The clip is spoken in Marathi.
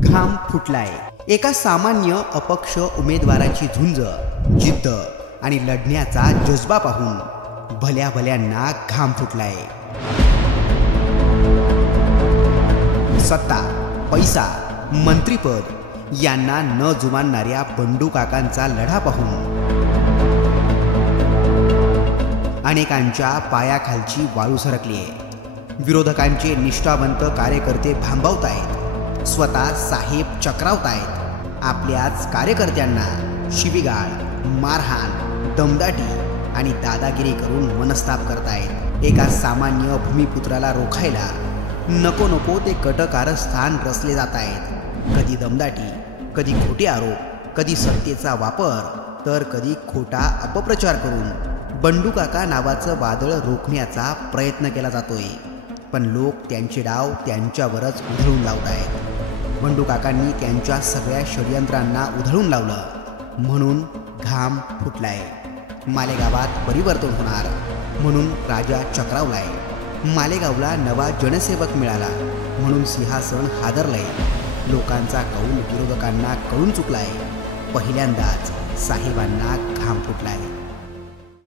घाम फुटलाय. एका सामान्य अपक्ष उमेदवाराची झुंज, जिद्द आणि लढण्याचा जज्बा पाहून भल्या भल्यांना घाम फुटलाय. सत्ता, पैसा, मंत्रीपद यांना न जुमानणाऱ्या बंडू काकांचा लढा पाहून अनेकांच्या पायाखालची वाळू सरकलीये. विरोधकांचे निष्ठावंत कार्यकर्ते भांबावतायत. स्वतः साहेब चक्रावतायत. आपल्याच कार्यकर्त्यांना शिवीगाळ, मारहाण, दमदाटी आणि दादागिरी करून मनस्ताप करतायत. एका सामान्य भूमिपुत्राला रोखायला नको नको ते कटकारस्थान रचले जात आहेत. कधी दमदाटी, कधी खोटे आरोप, कधी सत्तेचा वापर, तर कधी खोटा अपप्रचार करून बंडू काका नावाचं वादळ रोखण्याचा प्रयत्न केला जातोय. पण लोक त्यांचे डाव त्यांच्यावरच उधळून लावत आहेत. बंडू काकांनी त्यांच्या सगळ्या षडयंत्रांना उधळून लावलं म्हणून घाम फुटलाय. मालेगावात परिवर्तन होणार म्हणून राजा चक्रावलाय. मालेगावला नवा जनसेवक मिळाला म्हणून सिंहासन हादरलंय. लोकांचा कौल विरोधकांना कळून चुकलाय. पहिल्यांदाच साहेबांना घाम फुटलाय.